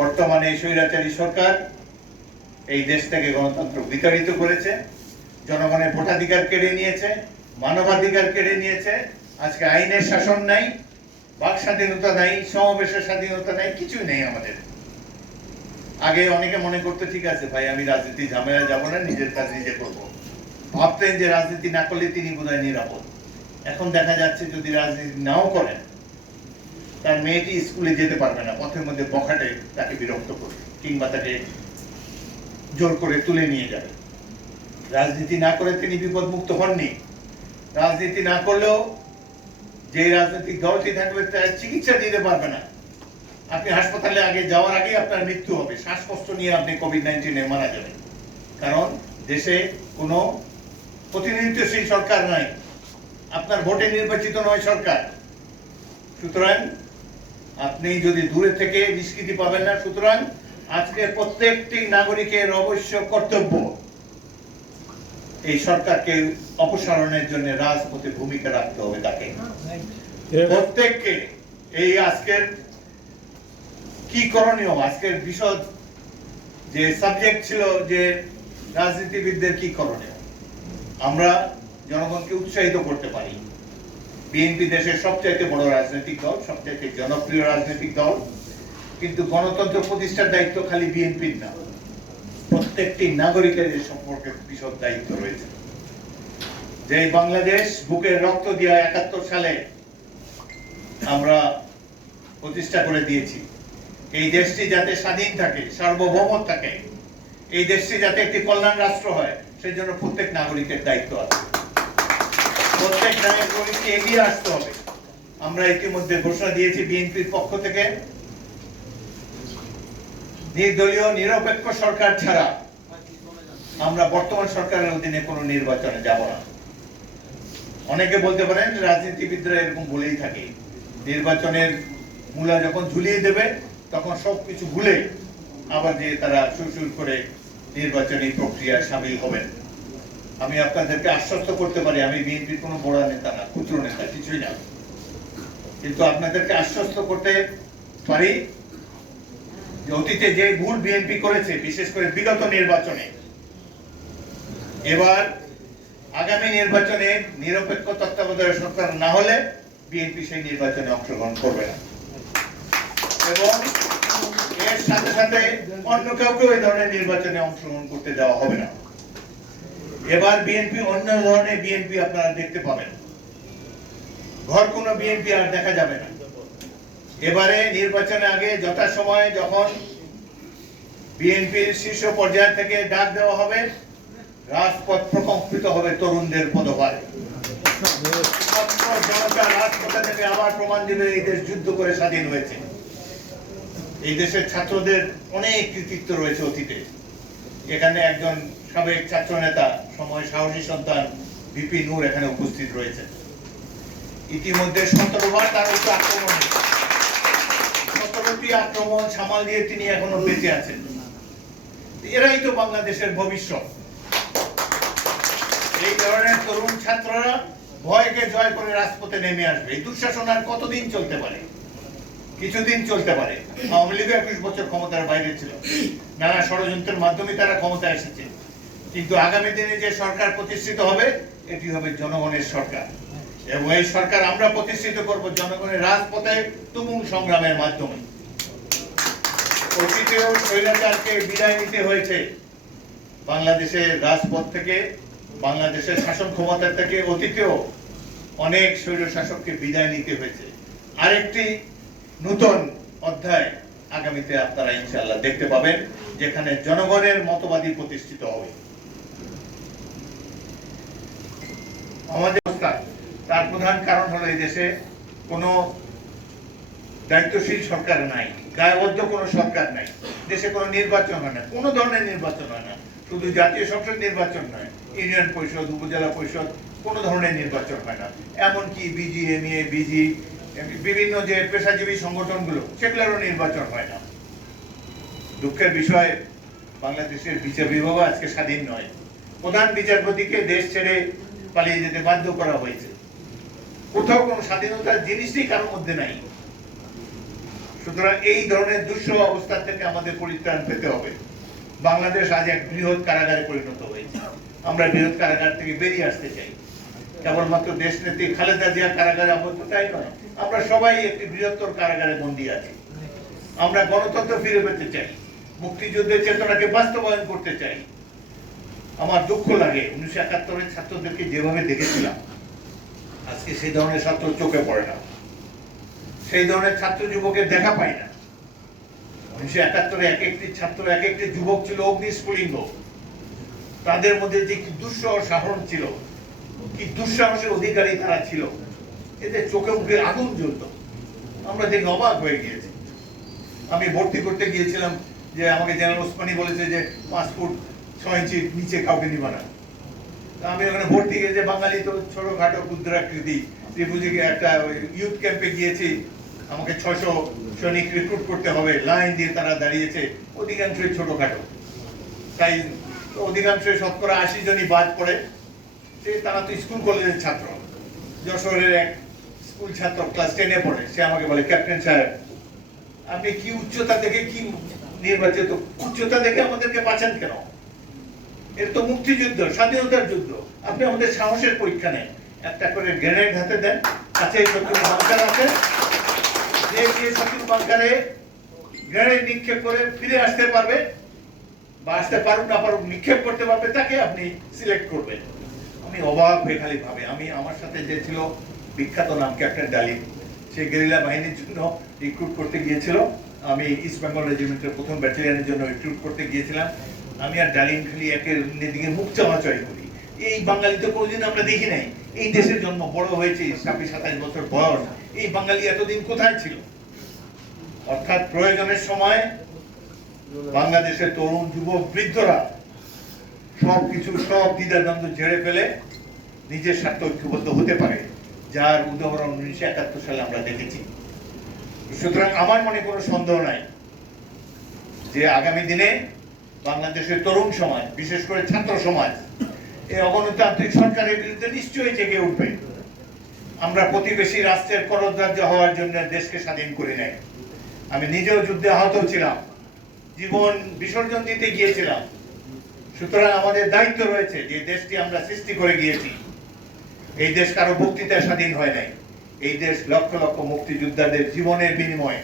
বর্তমানে স্বৈরাচারী সরকার এই দেশ থেকে গণতন্ত্র বিতাড়িত করেছে, জনগণের ভোটাধিকার কেড়ে নিয়েছে, মানবাধিকার কেড়ে নিয়েছে। আজকে আইনের শাসন নাই, বাক স্বাধীনতা নাই, সমাবেশের স্বাধীনতা নাই, কিছুই নেই আমাদের। আগে অনেকে মনে করতে ঠিক আছে ভাই আমি রাজনীতি ঝামেলা যাবো না, নিজের কাজ নিজে করবো, ভাবতেন যে রাজনীতি না করলে তিনি বোধহয় নিরাপদ। এখন দেখা যাচ্ছে যদি রাজনীতি নাও করেন, তার মেয়েটি স্কুলে যেতে পারবে না, পথের মধ্যে বখাটে তাকে বিরক্ত করবে কিংবা তাকে জোর করে তুলে নিয়ে যাবে। রাজনীতি না করে তিনি বিপদ মুক্ত হননি। রাজনীতি না করলেও যে রাজনৈতিক দলটি থাকবে তার চিকিৎসা দিতে পারবে না। আপনি হাসপাতালে আগে যাওয়ার আগে আপনার মৃত্যু হবে, শ্বাসকষ্ট নিয়ে আপনি কোভিড-19 মারা যাবেন। কারণ দেশে কোনো প্রতিনিধিত্বশীল সরকার নাই, আপনার ভোটে নির্বাচিত নয় সরকার। সুতরাং আপনি যদি দূরে থেকে নিষ্কৃতি পাবেন না। সুতরাং আজকে প্রত্যেকটি নাগরিকের অবশ্য কর্তব্য এই সরকারকে অপসারণের জন্য রাজপথে ভূমিকা রাখতে হবে। তাকে প্রত্যেককে এই আজকের কি করণীয়, আজকের বিশদ যে সাবজেক্ট ছিল যে রাজনীতিবিদদের কি করণীয়, আমরা জনগণকে উৎসাহিত করতে পারি। বিএনপি দেশের সবচাইতে বড় রাজনৈতিক দল, সবচাইতে জনপ্রিয় রাজনৈতিক দল, কিন্তু গণতন্ত্র প্রতিষ্ঠার দায়িত্ব খালি বিএনপির না, প্রত্যেকটি নাগরিকের এ সম্পর্কে বিশদ দায়িত্ব রয়েছে। যে বাংলাদেশ বুকের রক্ত দিয়ে ৭১ সালে আমরা প্রতিষ্ঠা করে দিয়েছি, এই দেশটি যাতে স্বাধীন থাকে, সার্বভৌম থাকে, এই দেশটি যাতে একটি কল্যাণ রাষ্ট্র হয়, সেজন্য প্রত্যেক নাগরিকের দায়িত্ব আছে। প্রত্যেক নাগরিককে এগিয়ে আসতে হবে। আমরা ইতিমধ্যে ঘোষণা দিয়েছি বিএনপির পক্ষ থেকে, নির্দলীয় নিরপেক্ষ সরকার ছাড়া আমরা বর্তমান সরকারের অধীনে কোনো নির্বাচনে যাব না। অনেকে বলতে পারেন রাজনীতিবিদরা এরকম বলেই থাকে, নির্বাচনের মূলা যখন ঝুলিয়ে দেবে তখন সবকিছু ভুলে আবার যে তারা সুর করে নির্বাচনী প্রক্রিয়ায় সামিল হবেন। আমি আপনাদেরকে আশ্বস্ত করতে পারি, আমি বিএনপির কোনো বড় নেতা না, ক্ষুদ্র নেতা, কিছুই না, কিন্তু আপনাদেরকে আশ্বস্ত করতে পারি যে অতীতে যে ভুল বিএনপি করেছে, বিশেষ করে বিগত নির্বাচনে, এবার আগামী নির্বাচনে নিরপেক্ষ তত্ত্বাবধায়ক সরকার না হলে বিএনপি সেই নির্বাচনে অংশগ্রহণ করবে না, এবং এর সাথে সাথে অন্য কাউকে এই ধরনের নির্বাচনে অংশগ্রহণ করতে দেওয়া হবে না। এবার বিএনপি অন্য ধরনের বিএনপি আপনারা দেখতে পাবেন, ঘর কোনো বিএনপি আর দেখা যাবে না। এবারে নির্বাচনের আগে যথাসময়ে যখন বিএনপির শীর্ষ পর্যায় থেকে ডাক দেওয়া হবে, রাজপথ প্রকম্পিত হবে তরুণদের পদভারে। জনতা রাজপথে থেকে আবার প্রমাণ দিবে এই দেশ যুদ্ধ করে স্বাধীন হয়েছে। এই দেশের ছাত্রদের অনেক কৃতিত্ব রয়েছে অতীতে। এখানে একজন সাবেক ছাত্র নেতা, সময় সাহসী সন্তান ভিপি নূর এখানে উপস্থিত রয়েছে। ইতিমধ্যে 17 বার তার উপর আক্রমণ, 17টি আক্রমণ সামাল দিয়ে তিনি এখনো বেঁচে আছেন। এরাই তো বাংলাদেশের ভবিষ্যৎ। এই ধরনের তরুণ ছাত্ররা ভয়কে জয় করে রাজপথে নেমে আসবে। এই দুঃশাসন আর কতদিন চলতে পারে? কিছুদিন চলতে পারে। আওয়ামী লীগ 21 বছর ক্ষমতার বাইরে ছিল, নানা ষড়যন্ত্রের মাধ্যমে তারা ক্ষমতায় এসেছে, কিন্তু আগামী দিনে যে সরকার প্রতিষ্ঠিত হবে এটি হবে জনগণের সরকার, এবং এই সরকার আমরা প্রতিষ্ঠিত করব জনগণের রাজপথে তুমুল সংগ্রামের মাধ্যমে। অতীতেও স্বৈরাচারকে বিদায় নিতে হয়েছে বাংলাদেশের রাজপথ থেকে, বাংলাদেশের শাসন ক্ষমতা থেকে। অতীতেও অনেক স্বৈর শাসককে বিদায় নিতে হয়েছে। আরেকটি নতুন অধ্যায় আগামীতে আপনারা ইনশাআল্লাহ দেখতে পাবেন, যেখানে জনগণের মতবাদী প্রতিষ্ঠিত হবে। আমাদের তার প্রধান কারণ হলো এই দেশে কোনো দায়িত্বশীল সরকার নাই, গায়বদ্ধ কোনো সরকার নাই, দেশে কোনো নির্বাচন হয় না, কোনো ধরনের নির্বাচন হয় না। শুধু জাতীয় সংসদ নির্বাচন নয়, ইউনিয়ন পরিষদ, উপজেলা পরিষদ, কোনো ধরনের নির্বাচন হয় না। এমনকি বিজিএমইএ, বিজি, বিভিন্ন যে পেশাজীবী সংগঠনগুলো, সেগুলোরও নির্বাচন হয় না। দুঃখের বিষয়, বাংলাদেশের বিচার বিভাগ আজকে স্বাধীন নয়। প্রধান বিচারপতিকে দেশ ছেড়ে পালিয়ে যেতে বাধ্য করা হয়েছে। কোথাও কোনো স্বাধীনতার জিনিসই কারোর মধ্যে নাই। সুতরাং এই ধরনের দুঃসহ অবস্থা থেকে আমাদের পরিত্রাণ পেতে হবে। বাংলাদেশ আজ এক বৃহৎ কারাগারে পরিণত হয়েছে। আমরা বৃহৎ কারাগার থেকে বেরিয়ে আসতে চাই। কেবলমাত্র দেশ নেত্রী খালেদা জিয়া কারাগারে আবদ্ধ তাই নয়, আমরা সবাই একটি বৃহত্তর কারাগারে বন্দী আছি। আমরা গণতন্ত্র ফিরে পেতে চাই, মুক্তিযুদ্ধের চেতনাকে বাস্তবায়ন করতে চাই। আমার দুঃখ লাগে 1971-এর ছাত্রদেরকে যেভাবে দেখেছিলাম, আজকে সেই ধরনের ছাত্র চোখে পড়ে না, সেই ধরনের ছাত্র যুবকের দেখা পাই না। 1971-এ এক একটি ছাত্র, এক একটি যুবক ছিল অগ্নিস্ফুলিঙ্গ। তাদের মধ্যে যে কি দুঃসাহস সাহস ছিল, কি দুঃসাহসের অধিকারী তারা ছিল, এতে চোখে মুখে আগুন জ্বলত। আমরা দেখে অবাক হয়ে গিয়েছি। আমি ভর্তি করতে গিয়েছিলাম, যে আমাকে জেনারেল ওসমানী বলেছে যে 5 ফুট 6 ইঞ্চির নিচে কাউকে নিবা না। আমি ওখানে ভর্তি গিয়েছে, বাঙালি তো ছোটখাটো ক্ষুদ্রাকৃতি, ত্রিভুজে একটা ইউথ ক্যাম্পে গিয়েছি, আমাকে 600 সৈনিক রিক্রুট করতে হবে, লাইন দিয়ে তারা দাঁড়িয়েছে, অধিকাংশই ছোটখাটো। তাই অধিকাংশই শতকরা 80 জনই বাদ পড়ে। তারা তো স্কুল কলেজের ছাত্র। যশোরের এক স্কুল ছাত্র ক্লাস 10-এ পড়ে, সে আমাকে বলে, ক্যাপ্টেন সাহেব আপনি কি উচ্চতা দেখে কি নির্বাচিত, উচ্চতা দেখে আমাদেরকে বাঁচান কেন? এটা তো মুক্তিযুদ্ধ, স্বাধীনতার যুদ্ধ, আপনি আমাদের সাহসের পরীক্ষা নেন। একটা করে গ্রেনেড হাতে দেন, কাছে শত্রু বাংকার আছে, যে শত্রু বাংকারে গ্রেনেড নিক্ষেপ করে ফিরে আসতে পারবে, বা আসতে পারুক না পারুক নিক্ষেপ করতে পারবে, তাকে আপনি সিলেক্ট করবেন। আমি অবাক হয়ে খালি ভাবে, আমি আমার সাথে যে ছিল বিখ্যাত নাম ক্যাপ্টেন ডালিম, সে গেরিলা বাহিনীর জন্য রিক্রুট করতে গিয়েছিল। আমি ইস্ট বেঙ্গল রেজিমেন্টের 1ম ব্যাটালিয়নের জন্য রিক্রুট করতে গিয়েছিলাম। আমি আর ডালিম খালি একের দিকে মুখ চাওয়াচাই করি। এই বাঙালি তো কোনোদিন আমরা দেখি নাই, এই দেশের জন্ম, বড় হয়েছে, 26-27 বছর বয়স, এই বাঙালি এতদিন কোথায় ছিল? অর্থাৎ প্রয়োজনের সময় বাংলাদেশের তরুণ যুবক বৃদ্ধরা সবকিছু, সব দ্বিধাদ্বন্দ্ব ঝেড়ে ফেলে নিজের স্বার্থে ঐক্যবদ্ধ হতে পারে, যার উদাহরণ 1971 সালে আমরা দেখেছি। সুতরাং আমার মনে কোনো সন্দেহ নাই যে আগামী দিনে বাংলাদেশের তরুণ সমাজ, বিশেষ করে ছাত্র সমাজ, এই অগণতান্ত্রিক সরকারের বিরুদ্ধে নিশ্চয়ই জেগে উঠবে। আমরা প্রতিবেশী রাষ্ট্রের করদরাজ্য হওয়ার জন্য দেশকে স্বাধীন করে নেই। আমি নিজেও যুদ্ধে আহত ছিলাম, জীবন বিসর্জন দিতে গিয়েছিলাম। সুতরাং আমাদের দায়িত্ব রয়েছে যে দেশটি আমরা সৃষ্টি করে গিয়েছি, এই দেশ কারো বক্তৃতায় স্বাধীন হয় নাই। এই দেশ লক্ষ লক্ষ মুক্তিযোদ্ধাদের জীবনের বিনিময়ে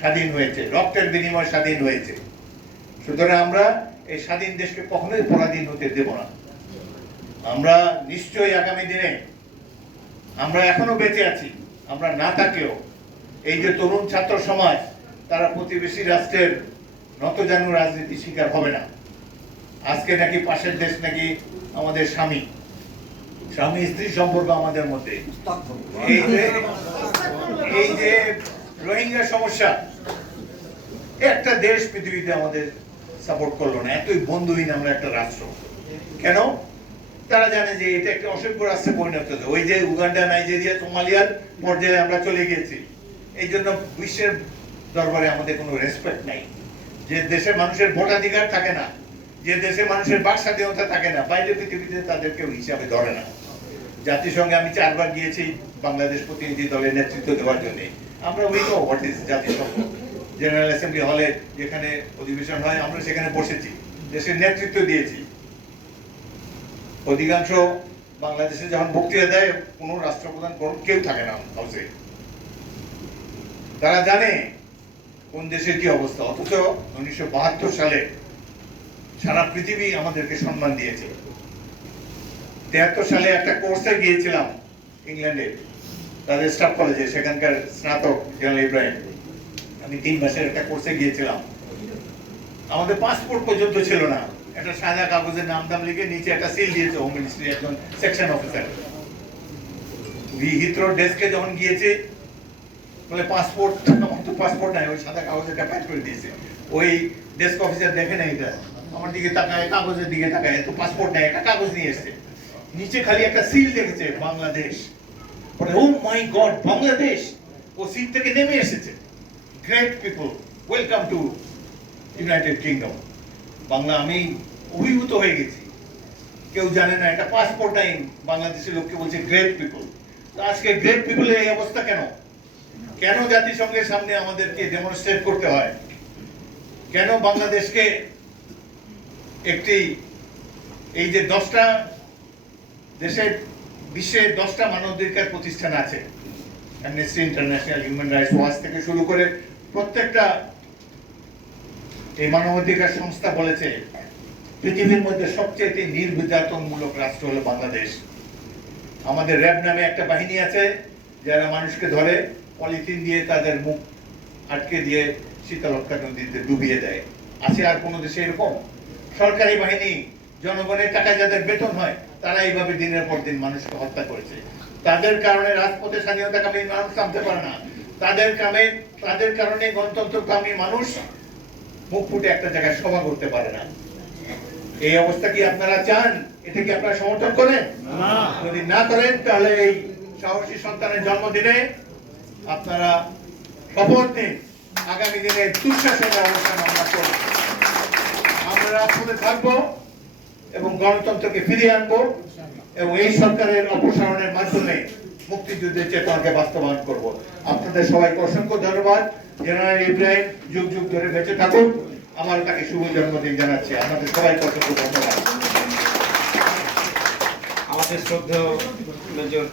স্বাধীন হয়েছে, রক্তের বিনিময়ে স্বাধীন হয়েছে। সুতরাং আমরা এই স্বাধীন দেশকে কখনোই পরাধীন হতে দেব না। আমরা নিশ্চয়ই আগামী দিনে, আমরা এখনো বেঁচে আছি, আমরা না থাকলেও এই যে তরুণ ছাত্র সমাজ, তারা প্রতিবেশী রাষ্ট্রের নতজানু রাজনীতি শিকার হবে না। আজকে নাকি পাশের দেশ নাকি আমাদের স্বামী স্ত্রী সম্পর্ক আমাদের মধ্যে, এই যে রোহিঙ্গা সমস্যা, একটা দেশ পৃথিবীতে আমাদের সাপোর্ট করলো না। এতই বন্ধুহীন আমরা একটা রাষ্ট্র। কেন? তারা জানে যে এটা একটা অসভ্য রাষ্ট্রে পরিণত হবে। ওই যে উগান্ডা, নাইজেরিয়া, সোমালিয়ার পর্যায়ে আমরা চলে গিয়েছি। এই জন্য বিশ্বের দরবারে আমাদের কোনো রেসপেক্ট নাই। যে দেশে মানুষের ভোটাধিকার থাকে না, যে দেশে মানুষের বাক স্বাধীনতা থাকে না, বাইরে পৃথিবীতে তাদের কেউ হিসাবে ধরে না। জাতিসংঘে আমি 4 বার গিয়েছি বাংলাদেশ প্রতিনিধি দলের নেতৃত্ব দেওয়ার জন্য। আমরা উই নো হোয়াট ইজ জাতিসংঘ। জেনারেল অ্যাসেম্বলি হলে যেখানে অধিবেশন হয়, আমরা সেখানে বসেছি, দেশের নেতৃত্ব দিয়েছি। অধিকাংশ বাংলাদেশে যখন বক্তৃতা দেয়, কোন রাষ্ট্রপ্রধান কেউ থাকে না হাউসে। তারা জানে কোন দেশের কি অবস্থা। অথচ 1972 সালে সারা পৃথিবী আমাদেরকে সম্মান দিয়েছে। 73 সালে একটা কোর্সে গিয়েছিলাম ইংল্যান্ডে, তাদের স্টাফ কলেজে, সেখানকার স্নাতক জেনারেল ইব্রাহিম। আমি 3 মাসের একটা কোর্সে গিয়েছিলাম। আমাদের পাসপোর্ট পর্যন্ত ছিল না। একটা সাদা কাগজের নাম দাম লিখে নিচে একটা সিল দিয়েছে হোম মিনিস্ট্রি একজন সেকশন অফিসার। হিথ্রো ডেস্কে যখন গিয়েছে, বলে পাসপোর্ট, আমার তো পাসপোর্ট নাই, ওই সাদা কাগজে ট্যাপাইট করে দিয়েছে। ওই ডেস্ক অফিসার দেখে না, এটা আমার দিকে তাকায়, কাগজের দিকে তাকায়, তো পাসপোর্ট নেই, একটা কাগজ নিয়ে এসছে, নিচে খালি একটা সিল দেখেছে বাংলাদেশ। বলে ও মাই গড, বাংলাদেশ! ও সিট থেকে নেমে এসেছে। Great people, welcome to United kingdom. Bangla, আমি অভিভূত হয়ে গেছি। কেউ জানে না, একটা পাসপোর্ট নাই, বাংলাদেশের লোককে বলছে গ্রেট পিপল। আজকে গ্রেট পিপলের এই অবস্থা কেন? কেন জাতিসংঘের সামনে আমাদেরকে ডেমনস্ট্রেট করতে হয়? কেন বাংলাদেশকে একটি এই যে 10টা দেশের বিশ্বের 10টা মানবাধিকার প্রতিষ্ঠান আছে, amnesty international, human rights watch থেকে শুরু করে প্রত্যেকটা এই মানবাধিকার সংস্থা বলেছে পৃথিবীর মধ্যে সবচেয়ে নির্যাতনমূলক রাষ্ট্র হলো বাংলাদেশ। আমাদের র্যাব নামে একটা বাহিনী আছে যারা মানুষকে ধরে পলিথিন দিয়ে তাদের মুখ আটকে দিয়ে শীতলক্ষা নদীতে ডুবিয়ে দেয়। আছে আর কোনো দেশে এরকম? সরকারি বাহিনী, জনগণের টাকায় যাদের বেতন হয়, তারা এইভাবে দিনের পর দিন মানুষকে হত্যা করেছে। তাদের কারণে রাজপথে স্বাধীনতাকামী মানুষ নামতে পারে না, তাদের কারণে গণতন্ত্রকামী মানুষ মুখ ফুটে একটা জায়গায় সভা করতে পারে না। এই অবস্থা কি আপনারা চান? এটা কি আপনারা সমর্থন করেন? যদি না করেন তাহলে এই সাহসী সন্তানের জন্মদিনে আপনারা শপথ নিন আগামী দিনে দুঃশাসনের অবস্থান আমরা করব। আমরা রাজপথে থাকবো এবং গণতন্ত্রকে ফিরিয়ে আনবো এবং এই সরকারের অপসারণের মাধ্যমে মুক্তিযুদ্ধের চেতনাকে বাস্তবায়ন করব। আপনাদের সবাইকে অসংখ্য ধন্যবাদ। জেনারেল ইব্রাহিম যুগ যুগ ধরে বেঁচে থাকুন। আমার তাকে শুভ জন্মদিন জানাচ্ছি। আপনাদের সবাইকে অসংখ্য ধন্যবাদ। আমাদের শ্রদ্ধেয় মেজর